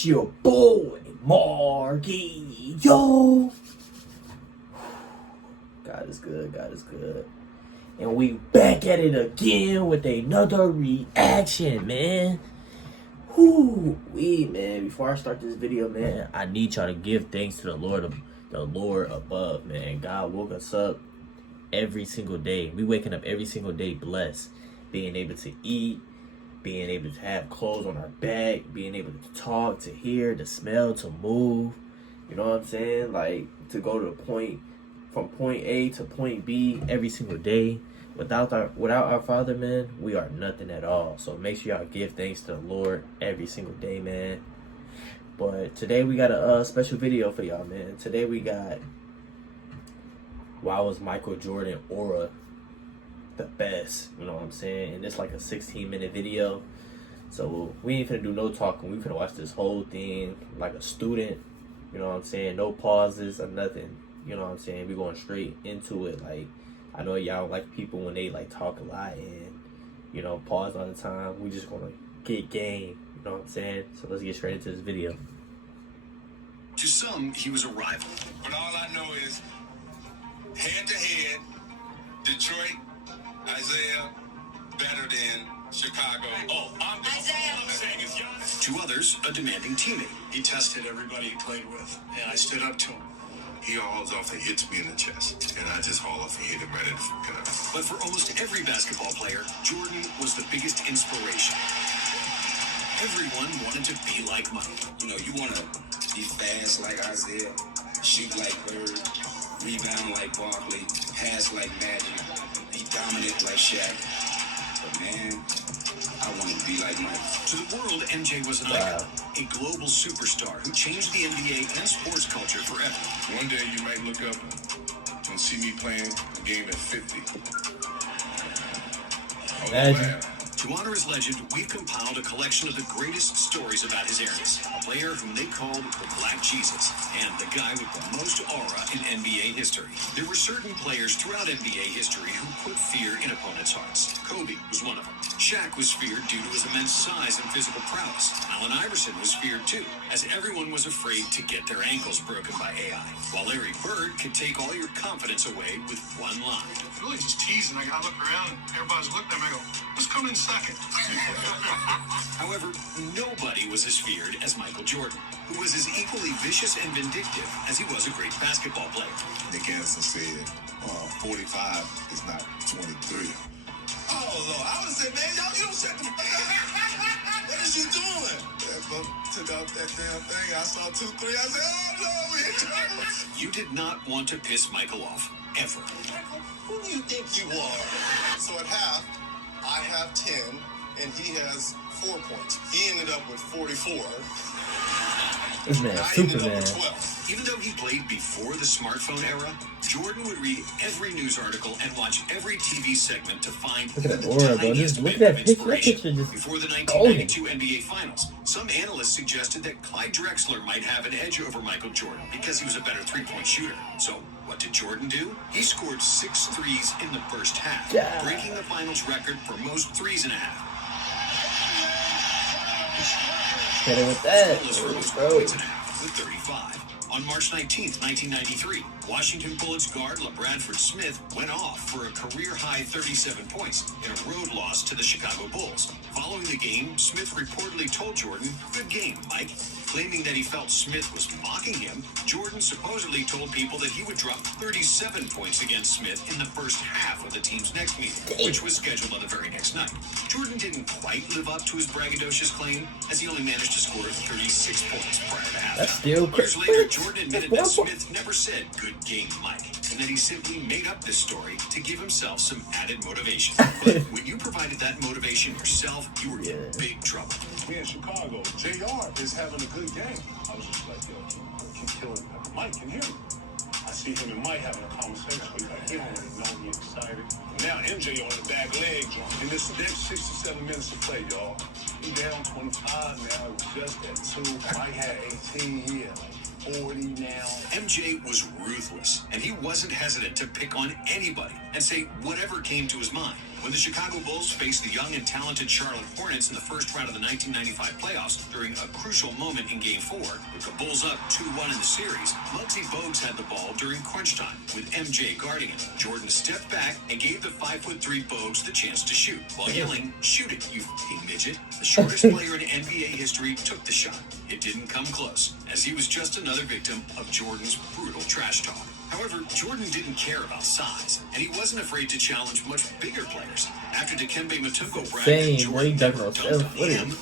It's your boy, Marky, yo. God is good, God is good. And we back at it again with another reaction, man. Man, before I start this video, man, I need y'all to give thanks to the Lord above, man. God woke us up every single day. We waking up every single day blessed, being able to eat, being able to have clothes on our back, being able to talk, to hear, to smell, to move. You know what I'm saying? Like, to go to the point, from point A to point B every single day. Without our Father, man, we are nothing at all. So make sure y'all give thanks to the Lord every single day, man. But today we got a special video for y'all, man. Today we got why was Michael Jordan aura the best? You know what I'm saying? And it's like a 16-minute video. So we ain't finna do no talking. We finna watch this whole thing like a student. You know what I'm saying? No pauses or nothing. You know what I'm saying? We going straight into it. Like, I know y'all like people when they like talk a lot and, you know, pause all the time. We just gonna get game. You know what I'm saying? So let's get straight into this video. To some, he was a rival. But all I know is, head to head, Detroit, Isaiah, better than Chicago. Oh, I'm saying is Giannis. To others, a demanding teammate. He tested everybody he played with, and I stood up to him. He hauls off and hits me in the chest, and I just haul off and hit him right in the fucking eye. But for almost every basketball player, Jordan was the biggest inspiration. Everyone wanted to be like Mike. You know, you want to be fast like Isaiah, shoot like Bird, rebound like Barkley, pass like Magic, be dominant like Shaq. But man, I wanted to be like Mike. To the world, MJ was an icon, a global superstar who changed the NBA and sports culture forever. One day you might look up and see me playing a game at 50. Oh, man. To honor his legend, we've compiled a collection of the greatest stories about his eras. A player whom they called the Black Jesus, and the guy with the most aura in NBA history. There were certain players throughout NBA history who put fear in opponents' hearts. Kobe was one of them. Shaq was feared due to his immense size and physical prowess. Allen Iverson was feared too, as everyone was afraid to get their ankles broken by AI. While Larry Bird could take all your confidence away with one line. It's really just teasing. I look around, everybody's looking at me, I go, what's coming in second? However, nobody was as feared as Michael Jordan, who was as equally vicious and vindictive as he was a great basketball player. Nick Anderson said, 45 is not 23. Oh, Lord, I would say, man, y'all, you don't shut the What is you doing? Yeah, bro, took out that damn thing. I saw 2-3. I said, oh, no, we in trouble. You did not want to piss Michael off, ever. Michael, who do you think you are? So at half, I have 10, and he has 4 points. He ended up with 44. This man, Superman. Even though he played before the smartphone era, Jordan would read every news article and watch every TV segment to find look at that aura, bro. Look at that picture. Just before the 1992 NBA Finals, some analysts suggested that Clyde Drexler might have an edge over Michael Jordan because he was a better three-point shooter. So what did Jordan do? He scored 6 threes in the first half, breaking the finals record for most threes in a half. Hit it with that, bro. With 35. On March 19th, 1993, Washington Bullets guard LaBradford Smith went off for a career-high 37 points in a road loss to the Chicago Bulls. Following the game, Smith reportedly told Jordan, "Good game, Mike." Claiming that he felt Smith was mocking him, Jordan supposedly told people that he would drop 37 points against Smith in the first half of the team's next meeting, which was scheduled on the very next night. Jordan didn't quite live up to his braggadocious claim, as he only managed to score 36 points prior to halftime. That's still Years later, Jordan admitted that Smith never said, "Good game, Mike," and that he simply made up this story to give himself some added motivation. But when you provided that motivation yourself, you were in big trouble. Me in Chicago, JR is having a good game. I was just like, yo, keep killing Mike can hear me. I see him and Mike having a conversation. He don't really know me excited. Now MJ on the back leg joint. In this next 6 to 7 minutes to play, y'all. He down 25 now. It was just at 2. Mike had 18. Yeah, like 40 now. MJ was ruthless, and he wasn't hesitant to pick on anybody and say whatever came to his mind. When the Chicago Bulls faced the young and talented Charlotte Hornets in the first round of the 1995 playoffs during a crucial moment in Game 4, with the Bulls up 2-1 in the series, Muggsy Bogues had the ball during crunch time, with MJ guarding him. Jordan stepped back and gave the 5'3" Bogues the chance to shoot, while yelling, "Shoot it, you f***ing midget." The shortest player in NBA history took the shot. It didn't come close, as he was just another victim of Jordan's brutal trash talk. However, Jordan didn't care about size, and he wasn't afraid to challenge much bigger players. After Dikembe Mutombo bragged that Jordan never dunked on him,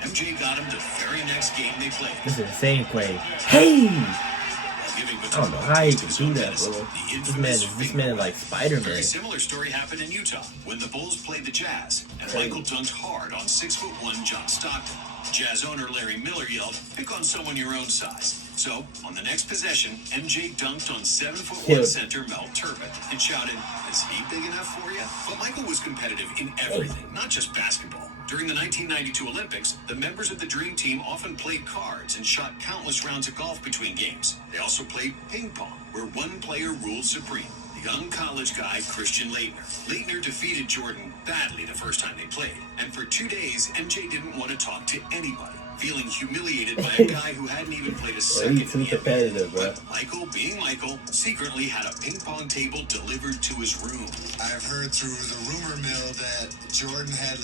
MJ got him the very next game they played. This is insane play. Hey! I don't know how he can do that, bro. This man like Spider-Man. A very similar story happened in Utah when the Bulls played the Jazz, and Michael dunked hard on 6'1" John Stockton. Jazz owner Larry Miller yelled, "Pick on someone your own size." So, on the next possession, MJ dunked on 7'1" center Mel Turpin and shouted, "Is he big enough for you?" But Michael was competitive in everything, not just basketball. During the 1992 Olympics, the members of the Dream Team often played cards and shot countless rounds of golf between games. They also played ping pong, where one player ruled supreme. The young college guy, Christian Laettner. Laettner defeated Jordan badly the first time they played. And for 2 days, MJ didn't want to talk to anybody, feeling humiliated by a guy who hadn't even played a second. He's too competitive, bro. But Michael, being Michael, secretly had a ping pong table delivered to his room. I've heard through the rumor mill that Jordan had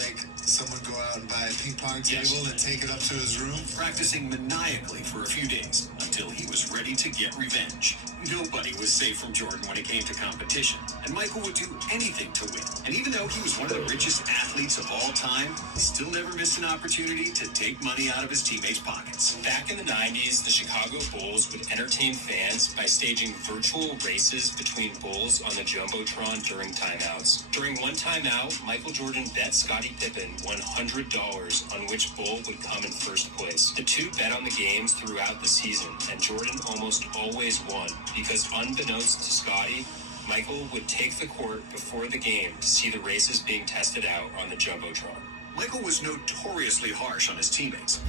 someone go out and buy a ping pong table and take it up to his room. Practicing maniacally for a few days until he was ready to get revenge. Nobody was safe from Jordan when it came to competition, and Michael would do anything to win. And even though he was one of the richest athletes of all time, he still never missed an opportunity to take money out of his teammates' pockets. Back in the 90s, the Chicago Bulls would entertain fans by staging virtual races between Bulls on the Jumbotron during timeouts. During one timeout, Michael Jordan bet Scottie Pippen $100 on which Bull would come in first place. The two bet on the games throughout the season, and Jordan almost always won because, unbeknownst to Scottie, Michael would take the court before the game to see the races being tested out on the Jumbotron. Michael was notoriously harsh on his teammates.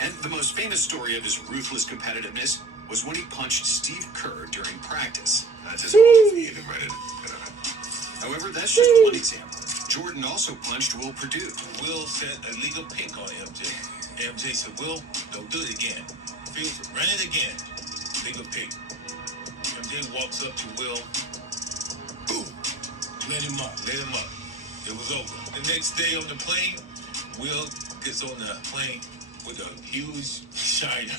And the most famous story of his ruthless competitiveness was when he punched Steve Kerr during practice. I just hope he hit him right in the However, that's just one example. Jordan also punched Will Perdue. Will set a legal pink on MJ. MJ said, "Will, don't do it again. Run it again. Legal pink." MJ walks up to Will. Boom. Let him up. It was over. The next day on the plane, Will gets on the plane with a huge shiner.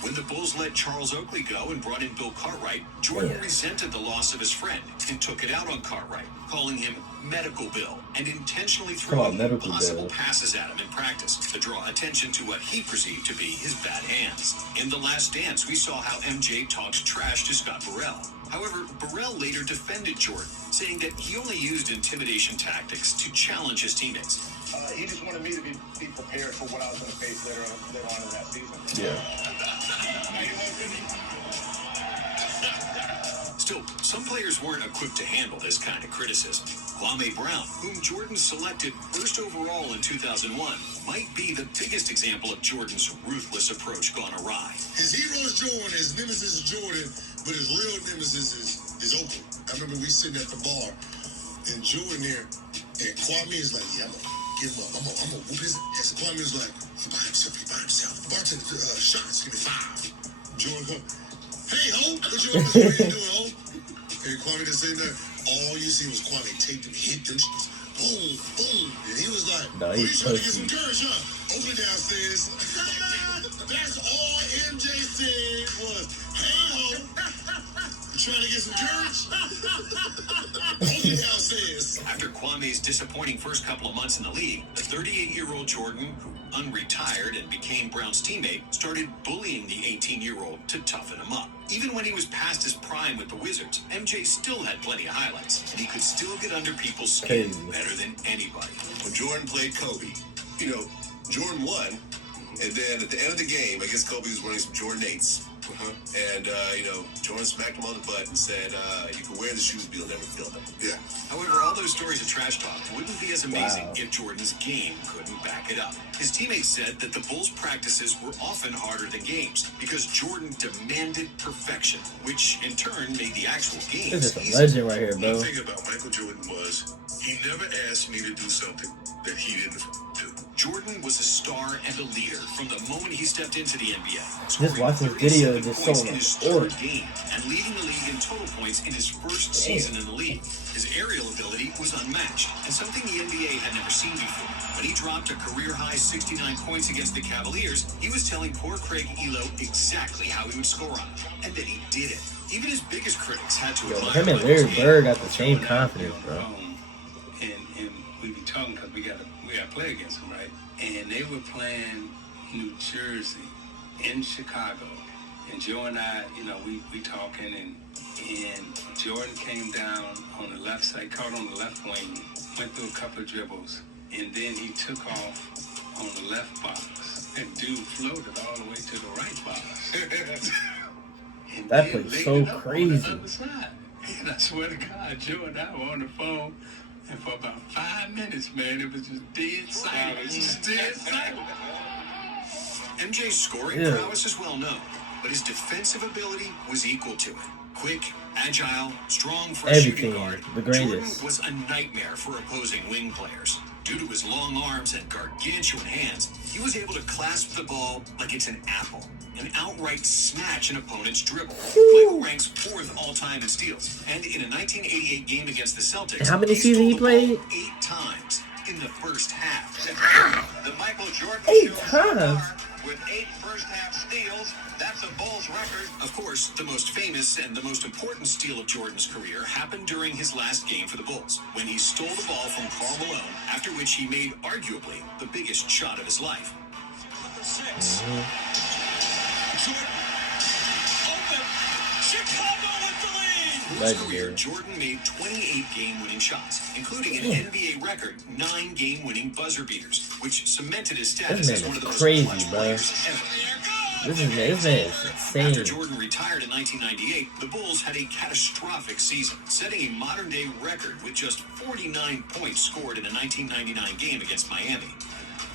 When the Bulls let Charles Oakley go and brought in Bill Cartwright, Jordan resented the loss of his friend and took it out on Cartwright, calling him Medical Bill and intentionally throwing impossible passes at him in practice to draw attention to what he perceived to be his bad hands. In The Last Dance, we saw how MJ talked trash to Scott Burrell. However, Burrell later defended Jordan, saying that he only used intimidation tactics to challenge his teammates. He just wanted me to be prepared for what I was going to face later on in that season. Still, some players weren't equipped to handle this kind of criticism. Kwame Brown, whom Jordan selected first overall in 2001, might be the biggest example of Jordan's ruthless approach gone awry. His hero is Jordan, his nemesis is Jordan, but his real nemesis is Oakland. I remember we sitting at the bar, and Jordan there, and Kwame is like, "Yeah, I'm gonna get him up. I'm gonna whoop his ass." And Kwame was like, "He by himself. The bartender, shots, give me 5. Jordan come, "Hey, ho, what you doing, ho?" And Kwame just saying that. All you see was Kwame take them, hit them, boom, boom. And he was like, No, "You he's trying to get pussy. some courage, huh?" Open downstairs. That's all MJ said was, "Hey, ho, you trying to get some courage?" Open downstairs. After Kwame's disappointing first couple of months in the league, the 38-year-old Jordan, who unretired and became Brown's teammate, started bullying the 18-year-old to toughen him up. Even when he was past his prime with the Wizards, MJ still had plenty of highlights, and he could still get under people's skin better than anybody. When Jordan played Kobe, Jordan won, and then at the end of the game, I guess Kobe was wearing some Jordan 8s. And, Jordan smacked him on the butt and said, you can wear the shoes, but you'll never feel them. Yeah. However, all those stories of trash talk wouldn't be as amazing if Jordan's game couldn't back it up. His teammates said that the Bulls' practices were often harder than games because Jordan demanded perfection, which in turn made the actual games This is a easier. legend right here, One bro. thing about Michael Jordan was he never asked me to do something that he didn't do. Jordan was a star and a leader from the moment he stepped into the NBA. Just watching this video is just so points in his much order. third game and leading the league in total points in his first season in the league. His aerial ability was unmatched and something the NBA had never seen before. When he dropped a career-high 69 points against the Cavaliers, he was telling poor Craig Elo exactly how he would score on it, and then he did it. Even his biggest critics had to Yo, admire him and Michael's Larry game. Bird got the same confidence, bro. And we be talking because we got to play against them, right? And they were playing New Jersey in Chicago, and Joe and I, we talking, and Jordan came down on the left side, caught on the left wing, went through a couple of dribbles, and then he took off on the left box, and dude floated all the way to the right box. And That then play's laid so it up on crazy. the other side. And I swear to God, Joe and I were on the phone, and for about 5 minutes, man, it was just dead silent. Just dead silent. MJ's scoring Yeah. prowess is well known, but his defensive ability was equal to it. Quick, agile, strong for a Everything. shooting guard, The Jordan greatest. was a nightmare for opposing wing players. Due to his long arms and gargantuan hands, he was able to clasp the ball like it's an apple and outright snatch an opponent's dribble. Michael ranks 4th all-time in steals, and in a 1988 game against the Celtics, And how many stole seasons he the ball played? 8 times in the first half. The Michael Jordan 8 show so times? far with 8 first-half steals. That's a Bulls record. Of course, the most famous and the most important steal of Jordan's career happened during his last game for the Bulls, when he stole the ball from Karl Malone, after which he made arguably the biggest shot of his life. Number 6. Jordan. Open. Chicago with the lead. For his Legendary. career, Jordan made 28 game-winning shots, including an NBA record 9 game-winning buzzer beaters, which cemented his status This as man one of the is most crazy, clutch bro. players ever. This man is After insane. Jordan retired in 1998, the Bulls had a catastrophic season, setting a modern-day record with just 49 points scored in a 1999 game against Miami.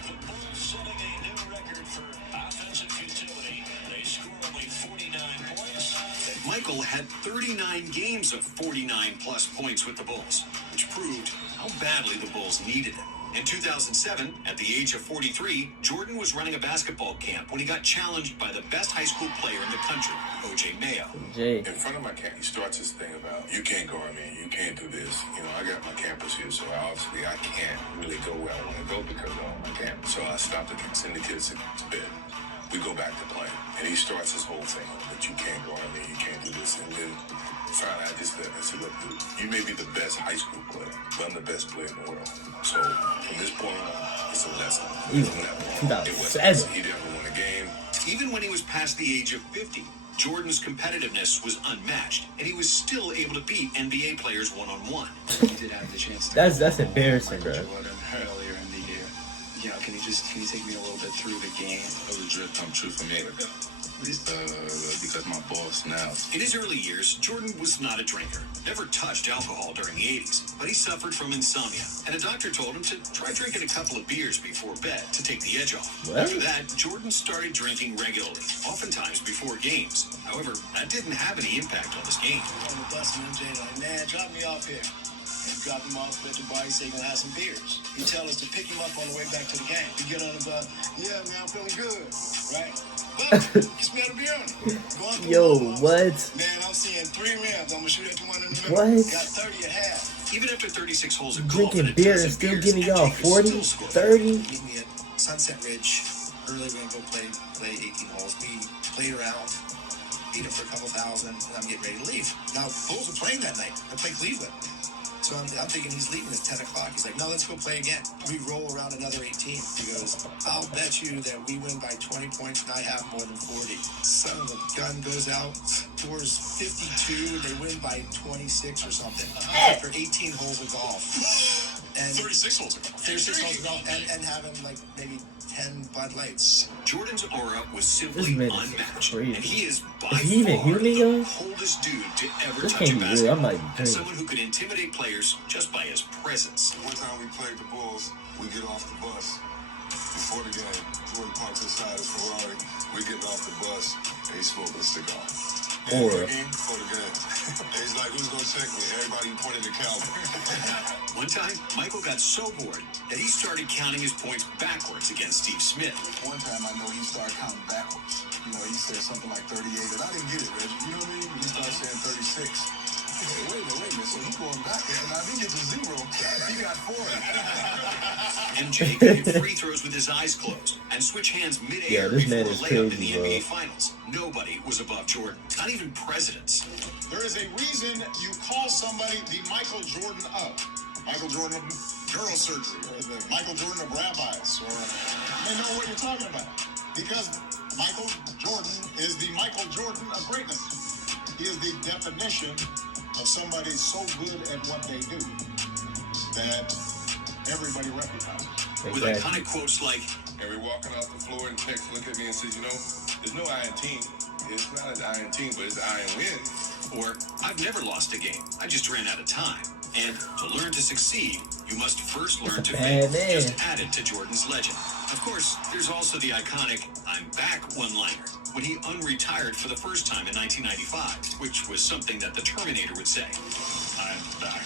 The Bulls setting a new record for offensive futility. They score only 49 points. Michael had 39 games of 49-plus points with the Bulls, which proved how badly the Bulls needed him. In 2007, at the age of 43, Jordan was running a basketball camp when he got challenged by the best high school player in the country, O.J. Mayo. Jay. In front of my camp, he starts this thing about, you can't guard me, you can't do this. I got my campus here, so obviously I can't really go where I want to go because I'm on my camp. So I stopped the kids, send the kids to bed. We go back to playing. And he starts this whole thing that you can't guard me, you can't do this. And then finally I said, look, dude, you may be the best high school player, but I'm the best player in the world. So from this point on, it's a lesson. Even From that point, it wasn't 2007. he didn't win a game. Even when he was past the age of 50, Jordan's competitiveness was unmatched, and he was still able to beat NBA players one-on-one. He did have the chance to That's embarrassing, bro. Jordan earlier in the year. Can you take me a little bit through the game? It was a dream come true for me. Because my boss now. In his early years, Jordan was not a drinker, never touched alcohol during the 80s, but he suffered from insomnia, and a doctor told him to try drinking a couple of beers before bed to take the edge off. What? After that, Jordan started drinking regularly, oftentimes before games. However, that didn't have any impact on his game. On the bus, and MJ like, man, drop me off here. And drop him off at the bar, he say, gonna have some beers. He tell us to pick him up on the way back to the game. We get on the bus, yeah, man, I'm feeling good, right? But, you smell the beer on it. Go on through Yo, the bus. what? Man, I'm seeing 3 rims. I'm gonna shoot at the one in the middle. What? Got 30 at half. Even after 36 holes of golf Drinking and a beer dozen and still beers, giving y'all MJ could 40, still score. 30? Meet me at Sunset Ridge. Early, we're gonna go play 18 holes. We played around, beat it for a couple thousand, and I'm getting ready to leave. Now, Bulls are playing that night. I play Cleveland. So I'm thinking he's leaving at 10 o'clock. He's like, no, let's go play again. We roll around another 18. He goes, I'll bet you that we win by 20 points and I have more than 40. Son of a gun goes out, scores 52, and they win by 26 or something after 18 holes of golf. And 36 holes. 36 holes of golf and having like maybe 10 10 Bud Lights. Jordan's aura was This simply man is unmatched, crazy. and he is by Is he even far human, the yo? coldest dude to ever This touch a can't be real. basketball, I'm like, and dang. someone who could intimidate players just by his presence. One time we played the Bulls, we get off the bus. Before the game, Jordan parks inside his Ferrari. We getting off the bus, and he's smoking a cigar. Aura. Before the game. And he's like, who's gonna check me? Everybody pointed to Calvin. One time, Michael got so bored that he started counting his points backwards against Steve Smith. One time I know he started counting backwards. You know, he said something like 38, and I didn't get it, Reggie. You know what I mean? He started saying 36. Hey, wait a minute. So he's going back there. Now, if he gets to 0, he got 4. MJ could hit free throws with his eyes closed and switch hands Yeah, mid-air this man before a is layup in crazy, the bro. NBA Finals. Nobody was above Jordan, not even presidents. There is a reason you call somebody the Michael Jordan of. Michael Jordan of neurosurgery, or the Michael Jordan of rabbis, or they know what you're talking about. Because Michael Jordan is the Michael Jordan of greatness. He is the definition of somebody so good at what they do that everybody recognizes. With iconic quotes like, And we're walking off the floor and Tex look at me and says, you know, there's no iron team. It's not an iron team, but it's an iron win. or, I've never lost a game, I just ran out of time. And to learn to succeed, you must first learn to fail, bad man. just added to Jordan's legend. Of course, there's also the iconic I'm back one-liner, when he unretired for the first time in 1995, which was something that the Terminator would say. I'm back.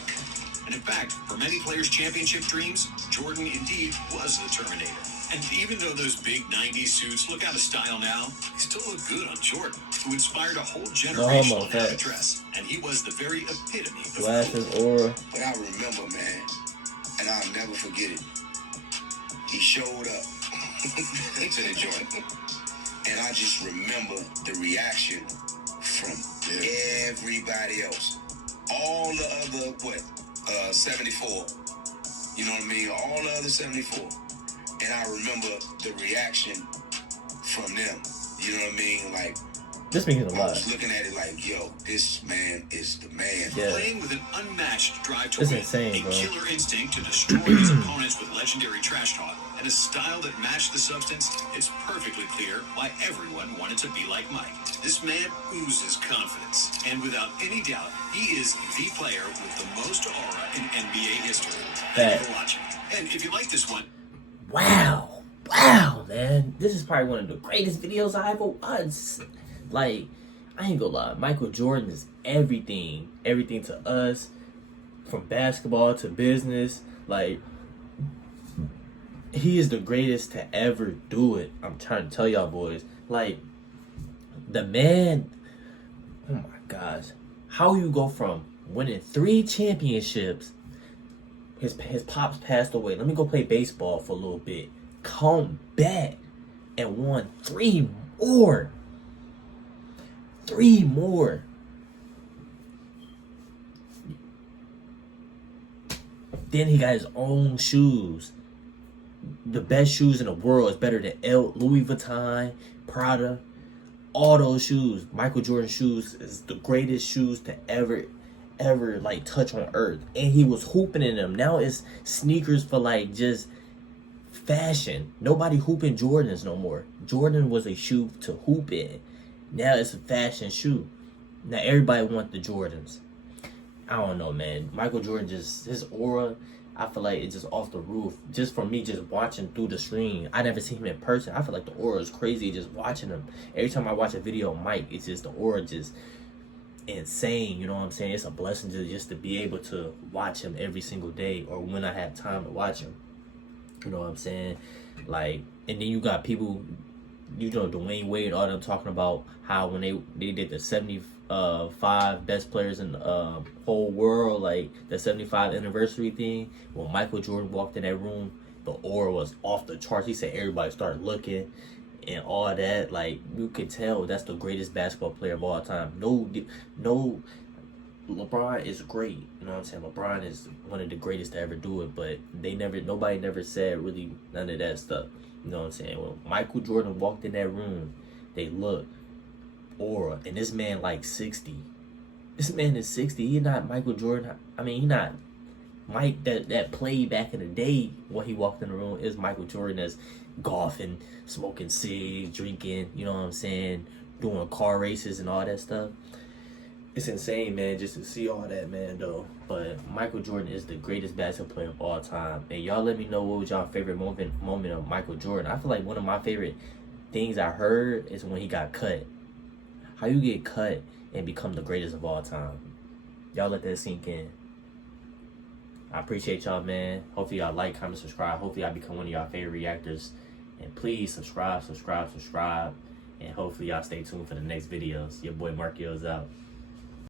And in fact, for many players' championship dreams, Jordan indeed was the Terminator. And even though those big 90s suits look out of style now, they still look good on Jordan, who inspired a whole generation on how to dress. And he was the very epitome of Glasses, aura. But I remember, man, and I'll never forget it. He showed up to the joint, and I just remember the reaction from everybody else. All the other, 74, you know what I mean? All the other 74. And I remember the reaction from them, you know what I mean? Like, This means a I lot. was looking at it like, yo, this man is the man. Yeah. playing with an unmatched drive to It's win, insane, a bro. killer instinct to destroy his opponents with legendary trash talk, and a style that matched the substance. It's perfectly clear why everyone wanted to be like Mike. This man oozes confidence, and without any doubt, he is the player with the most aura in NBA history. Thank you for watching. And if you like this one, Wow. Wow, man. This is probably one of the greatest videos I ever watched. Like, I ain't gonna lie. Michael Jordan is everything. Everything to us. From basketball to business. Like, he is the greatest to ever do it. I'm trying to tell y'all boys. Like, the man... Oh my gosh. How you go from winning 3 championships... His pops passed away. Let me go play baseball for a little bit. Come back and won 3 more. 3 more. Then he got his own shoes. The best shoes in the world is better than Louis Vuitton, Prada. All those shoes. Michael Jordan shoes is the greatest shoes to ever like touch on earth, and he was hooping in them. Now it's sneakers for like just fashion. Nobody hooping Jordans no more. Jordan was a shoe to hoop in. Now it's a fashion shoe. Now everybody want the Jordans. I don't know, man. Michael Jordan, just his aura, I feel like it's just off the roof. Just from me just watching through the screen. I never seen him in person. I feel like the aura is crazy just watching him. Every time I watch a video of Mike, it's just the aura just insane. You know what I'm saying? It's a blessing to be able to watch him every single day, or when I have time to watch him. You know what I'm saying? Like, and then you got people, you know, Dwayne Wade, all them talking about how when they did the 75 best players in the whole world, like the 75 anniversary thing, when Michael Jordan walked in that room, the aura was off the charts. He said everybody started looking and all that. Like, you could tell that's the greatest basketball player of all time. No, LeBron is great. You know what I'm saying? LeBron is one of the greatest to ever do it, but nobody never said really none of that stuff. You know what I'm saying? When Michael Jordan walked in that room, they looked, aura, and this man like 60. This man is 60. He not Michael Jordan. I mean, he not Mike that played back in the day when he walked in the room. Is Michael Jordan golfing, smoking cigs, drinking, you know what I'm saying, doing car races and all that stuff. It's insane, man, just to see all that, man, though. But Michael Jordan is the greatest basketball player of all time. And y'all let me know what was y'all favorite moment of Michael Jordan. I feel like one of my favorite things I heard is when he got cut. How you get cut and become the greatest of all time. Y'all let that sink in. I appreciate y'all, man. Hopefully y'all like, comment, subscribe. Hopefully I become one of y'all favorite reactors. And please subscribe. And hopefully y'all stay tuned for the next videos. Your boy Markio's out.